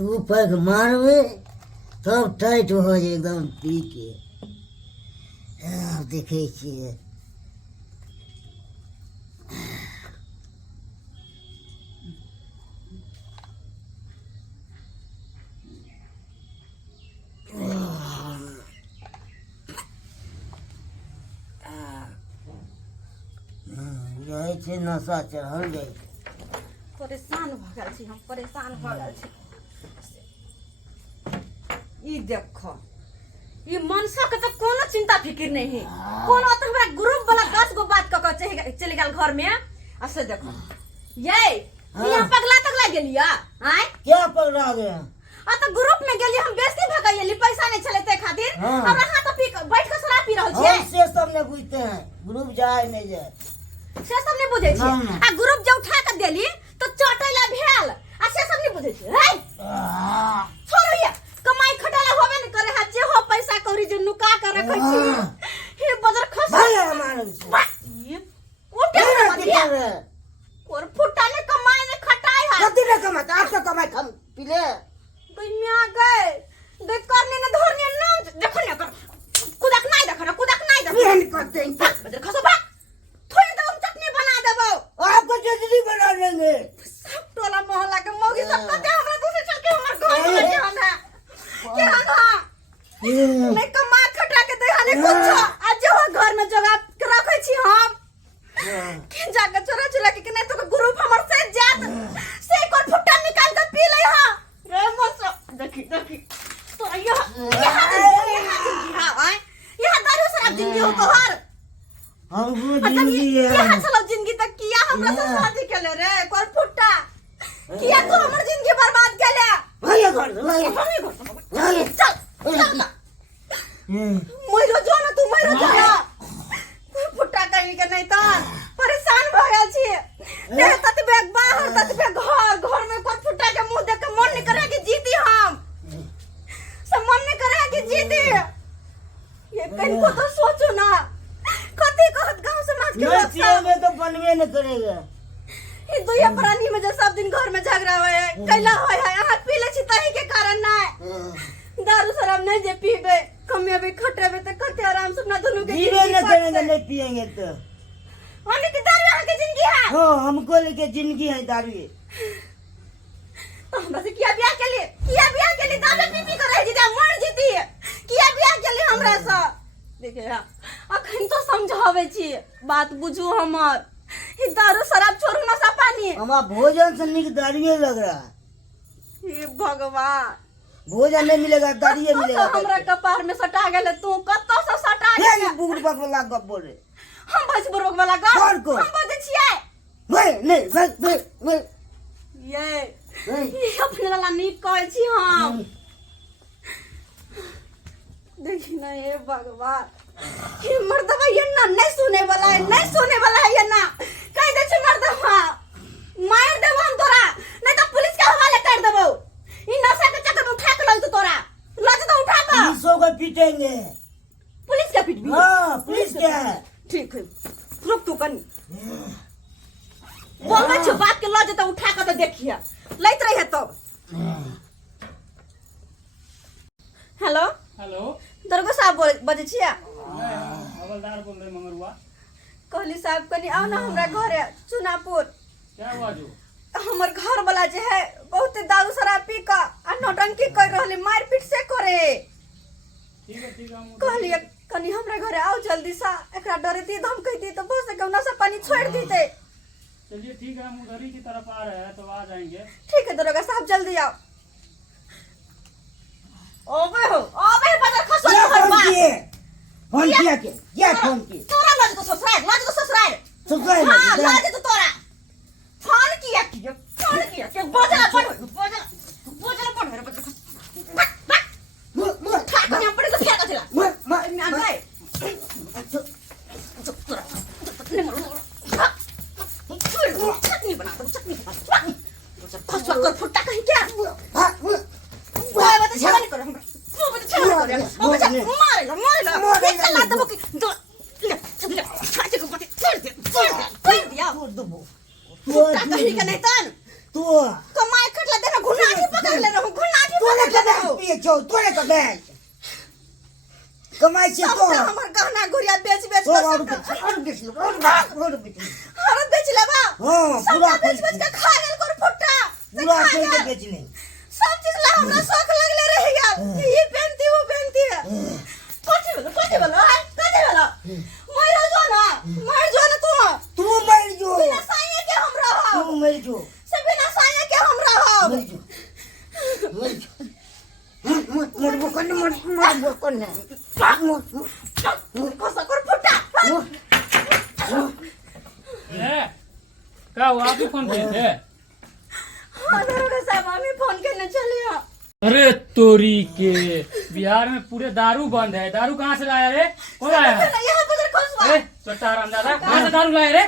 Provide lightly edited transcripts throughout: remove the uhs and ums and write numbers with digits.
तू पैक मारबे तब टाइट हो जाए एकदम पी के। देखे छियै जाइ छै नशा चढ़ल जाइ छै। परेशान भ गेल छी हम, परेशान भ गेल छी। ई देखो ई मनसा के तो कोनो चिंता फिक्र नहीं है, कोनो तो हमरा ग्रुप वाला 10 गो बात क के चले गेल घर में। आ से देखो ये यहाँ पगला गेलिया। आय क्या पगला गया? आ तो ग्रुप में गेली हम बेइज्जती भ गइली, पैसा नहीं चले ते खातिर हमरा हाथ पे बैठ के शराब पी रहल छियै। हम से सब ने बुझते हैं, ग्रुप जाए नहीं जाए से सब नहीं बुझे छी। आ ग्रुप जे उठा के देली तो चटैला भेल, आ से सब नहीं बुझे छी। हे छोड़ो ये कमाई खटाला होबे न करे है, जे हो पैसा कौड़ी जे नुका के रखै छी। हे बजर खस भाई हमारे ये उठे ना दिया और फुटा ने कमाई ने खटाई है। कति ने कमाता आप तो कमाई हम पीले गइया गए दे करने ने धरने नाम देखो ने कर कुदक नहीं देखो, कुदक नहीं देखो ये नहीं करते हैं। बजर खसो बा थोड़ी दम चटनी बना देबो, आपको चटनी बना देंगे। सब टोला मोहल्ला के मौगी सब कहते हमरा दूसरे चल के हमर घर में जाना क्या ना मैं कमा खटा के दे हने कुछ आज हो घर में जगह के रखै छी हम के जाके चोरा चोरा के नहीं तो ग्रुप हमर से जात से कोन फुट्टा निकाल के पी ले हां रे मस देखी देखी तो यहाँ आए यहाँ दारू शराब जिंदगी हो तोहर हमको जिंदगी है। यहाँ चलो जिंदगी तक किया हमरा से शादी के ले रे कोन फुट्टा किया तो हमर जिंदगी बर्बाद के ले भाई घर चल चल मरो जो ना तू मरो जो ना फुट्टा कहीं के नहीं तो परेशान भ गेल छी। देह तत बैग बाहर तत बैग घर में कोन फुट्टा के मुंह देख के मन नहीं करे कि जीती हम सब मन नहीं करे कि जीती। ये कहीं को तो सोचो ना कथी कहत गांव समाज के लोग सब में तो बनवे न करेगा। ये दुइया प्राणी में जो सब दिन घर में झगड़ा होय है कैला होय है यहाँ पी ले छी तही के कारण ना दारू शराब नहीं जे पीबे कमेबे खटेबे तो कते आराम से अपना दोनों के पीबे न करेंगे नहीं पिएंगे तो हमने की दारू यहाँ की जिंदगी है। हो हमको लेके जिंदगी है दारू। तो हमरा से किया ब्याह के लिए दारू पी पी कर रह जीता मर जीती किया ब्याह के लिए हमरा से देखे या अखन तो समझावे छी बात बुझू हमर ई दारू शराब छोड़ू ना सा पानी हमारा भोजन से निक दारुए लग रहा है। हे भगवान भोजन नहीं मिलेगा दारुए मिलेगा। हमरा कपार में सटा गेले तू कत्तो से सटा गेले बुगड़ पक वाला गप बोल रहे हम भैंस बरोग वाला गा कौन को हम बजे छियै नहीं नहीं ये अपने वाला नीक कहै छी हम। देखी ना ये भगवान ये मर्दवा ये ना नहीं सुने वाला है, नहीं सुने वाला है ये ना कह दे छी मर्दवा मार देबो हम तोरा नहीं तो पुलिस के हवाले कर देबो। ई नशा के चक्कर में उठा के लल तो तोरा लज तो उठा के पुलिसों को पीटेंगे। पुलिस के पीटबी हाँ पुलिस क्या है। ठीक है रुक तू कनी बोल छ बात के लज तो उठा के तो देखिए लैत रही है तो। हेलो हेलो दरगो साहब बजे छियै हवलदार बोल रहे मंगरुआ। कहली साहब कनी आओ ना हमरा घरे चुनापुर। क्या हुआ जो? हमर घर वाला जे है बहुत दारू शराब पी का आ नौटंकी कर रहले मारपीट से करे। ठीक है हम कहली कनी हमरा घरे आओ जल्दी सा एकरा डरती धमकती तो बहुत से कौना सा पानी छोड़ दीते। चलिए ठीक है हम उधर ही की तरफ आ रहे हैं तो आ जाएंगे। ठीक है दरोगा साहब जल्दी आओ। ओबे बजा खसो फोन किया क्या फोन किया तोरा लाज तो ससुराल हां लाज तो तोरा फोन किया के बजा पड़ रे बजा खा कने पड़ के फेंका दिला मैं आ गए तोरा चटनी बना खसवा कर फुट्टा कहीं क्या ओए बता छवा नहीं करो हमरा तू बता छवा नहीं करो ओ बचा मारे ला चला दबो की तो ले छाचे को पति छोड़ दिया तो फुट्टा कहीं का नहीं तन तो कमाई खटला देना घुना ही पकड़ ले रहो घुना दारू पिए छौ तोरे तो बेच कमाई से सब तो तो हमर गहना गुड़िया बेच बेच तो के और सब बेच लो और बेच लो हर बेच लेबा हां सब पूरा बेच बेच के खा गेल कर फुट्टा पूरा खोल के बेच ले सब चीज ला हमरा शौक लगले रह गेल कि ये पहनती वो पहनती है कथि बोलो हाय कथि बोलो मर जो ना तू मर जो बिना साये के हम रहो तू मर जो से बिना साये के हम रहो मर जो मर वो करने कोसा कर फुट्टा क्या हुआ? आप ही फोन किए थे? अरे साहब हमें फोन करने चले हो अरे तोरी के बिहार में पूरे दारू बंद है। दारू कहाँ से लाया रे? कौन लाया है? यहाँ पर खोसवा अरे चट्टा हरामजादा, कहाँ से दारू लाया रे?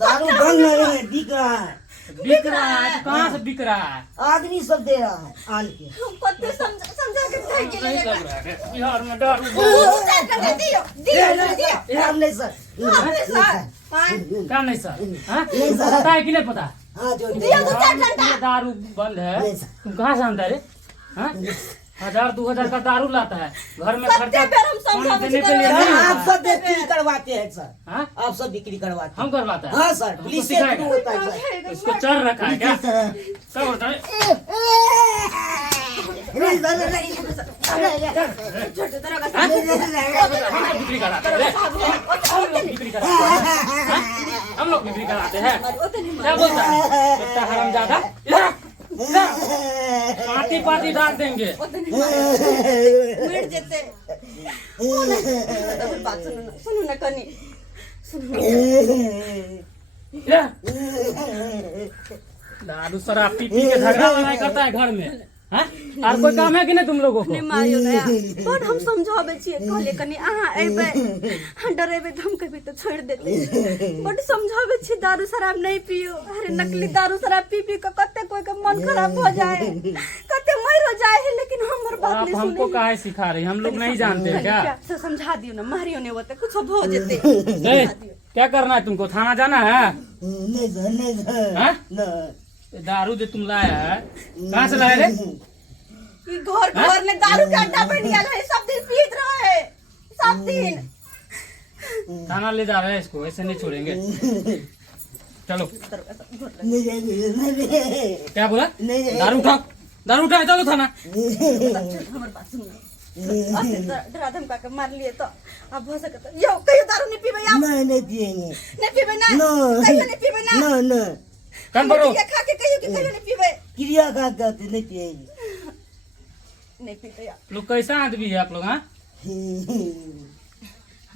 दारू बंद नहीं है बिक रहा है बिक रहा है तो कहाँ से बिक रहा है? आदमी सब दे रहा है आन के हम पत्ते समझा के कह के नहीं ले लग रहा है बिहार में दारू बंद दियो हम नहीं सर क्या नहीं सर? हाँ? नहीं सर। पता है कि नहीं पता? हाँ जो दियो तो क्या बिहार में पूरे दारू बंद है। नहीं सर। तुम कहाँ से आनता है रे? हाँ? 1000-2000 का दारू लाता है घर में कत्ते खर्चा बेर हम पानी समझावे देने के लिए छी नहीं आप होता। सब बिक्री करवाते हैं सर हाँ? आप सब बिक्री करवाते हैं हम करवाता है? हाँ सर हमको पुलिस से सिखाएगा? शुरू होता है सर इसको चढ़ रखा है क्या? सर क्या होता है? नहीं सर नहीं छोटे तरह का हाँ? हम लोग बिक्री कराते हैं रे। हम लोग बिक्री कराते हैं। हाँ? हम लोग बिक्री कराते हैं। क्या बोलता है? कितना हरामजादा? पाती डाल देंगे। मिट जेते बात सुनो ना कनी सुनो दारू शराब पी पी के झगड़ा लड़ाई करता है घर में। हाँ? और कोई काम है कि नहीं तुम लोगों को? ने मारियो नया बड़ हम समझावे छिए कहले कनी अहाँ एबे डरेबे धमकेबे तो छोड़ देते बड़ समझावे छी दारू शराब नहीं पियो अरे नकली दारू शराब पी पी के कते कोई के मन खराब हो जाए कते मर हो जाए है लेकिन हमर बात आप नहीं हमको सुने काहे सिखा रही? हम लोग नहीं जानते हैं क्या? से समझा दियो ना मारियो ने होते कुछ हो जेते ए, क्या करना है तुमको? थाना जाना है? नहीं सर नहीं सर हाँ? नहीं ये दारू जो तुम लाया है कहाँ से लाया रे? ई घर घर में दारू के अड्डा बन गया है सब दिन पीत रहे सब दिन थाना ले जा रहे हैं इसको, ऐसे नहीं छोड़ेंगे। चलो नहीं क्या बोला? नहीं। दारू उठाओ चलो थाना। हमर बात सुन डरा धमका के मार लिए तो अब हो सकता यो कहियो दारू नहीं पीबे आप नहीं पिएंगे नहीं पीबे ना नहीं। कहियो नहीं पीबे ना नहीं कान पकड़ो। ये खा के कहियो कि कहियो नहीं पीबे क्रिया का कहते नहीं पिएंगे नहीं पीते यार लोग कैसा आदमी है आप लोग? हाँ?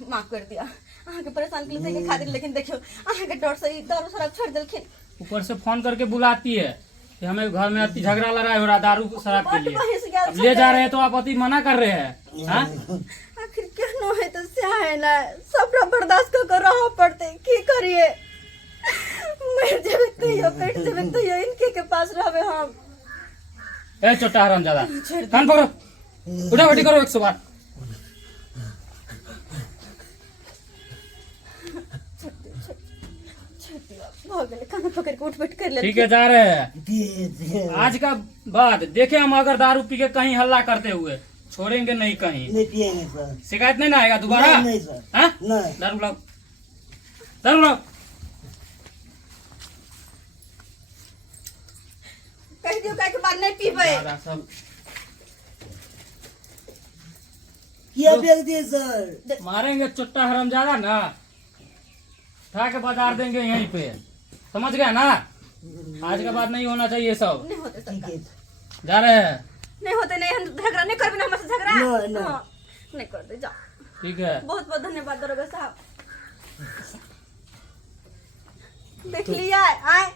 माफ कर दिया अहाँ के परेशान के लिए खातिर लेकिन देखियो अहाँ के डर से ई दारू शराब छोड़ देलखिन ऊपर से फोन करके बुलाती है कि हमें घर में अति झगड़ा लड़ाई हो रहा दारू शराब के लिए। अब ले जा रहे हैं तो आप अति मना कर रहे हैं। हाँ? आखिर केहनो है तो से है ना सब बर्दाश्त कर रहो पड़ते की करिए मर जेबे कहियो कट जेबे तो यो इनके के पास रहबे हम ए छोटा हरामजादा, कान पकड़ो, उठा बैठी करो 100 बार। खाना पकड़ के उठ बैठ कर ले ठीक है जा रहे हैं। आज का बाद देखे हम अगर दारू पी के कहीं हल्ला करते हुए छोड़ेंगे नहीं कहीं। नहीं पिएंगे सर शिकायत नहीं ना आएगा दोबारा? नहीं सर हाँ? नहीं दारू लाओ, दारू लाओ। कह दियो कह के बाद नहीं पीबे दादा सब क्या बेच दिए सर मारेंगे चुट्टा हरामजादा ना, उठा के बाजार देंगे यहीं पे, समझ गया ना? आज के बाद नहीं होना चाहिए सब। नहीं होते ठीक है जा रहे हैं। नहीं होते नहीं हम झगड़ा नहीं करबे ना हमसे झगड़ा नहीं। हाँ, नहीं कर दे जा ठीक है। बहुत बहुत धन्यवाद दरोगा साहब देख लिया आए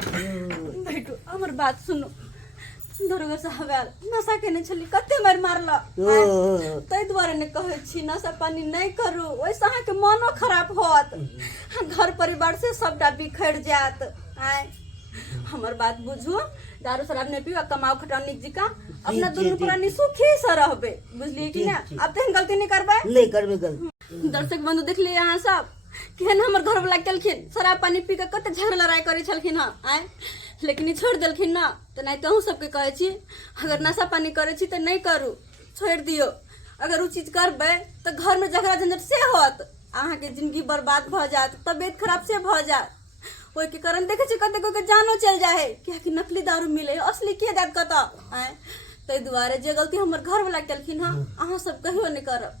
बैठो हमर बात सुनो दरोगा साहब आयल नशा केने छली कते मार मारला तै दुआरे ने कहै छी नशा पानी नहीं करू ओइसे अहाँ के मनो खराब होत घर परिवार से सबटा बिखर जात आय हमर बात बुझू दारू शराब नहीं पीवा कमाओ खटाओ निक जी का अपना दुनू प्राणी सुखी से रहबे बुझलिए कि ना अब तो गलती नहीं करबे नहीं करबे गलती दर्शक बंधु देख लिए यहाँ सब केहन हमर घर वाला केलखिन शराब पानी पी के कते झगड़ा लड़ाई करे छलखिन हां आए लेकिन ई छोड़ देलखिन ना तो नहीं तो सबके कहे छी अगर नशा पानी करे छी तो नहीं करू छोड़ दियो अगर उ चीज करबे तो घर में झगड़ा झंझट से होत अहाँ के जिंदगी बर्बाद भ जात तबियत खराब से भ जात ओइ के कारण देखे छी कते को के जानो चल जाए कि नकली दारू मिले असली के दात कत आए तै दुआरे जे गलती हमर घर वाला केलखिन हां अहाँ सब कहियो नहीं करब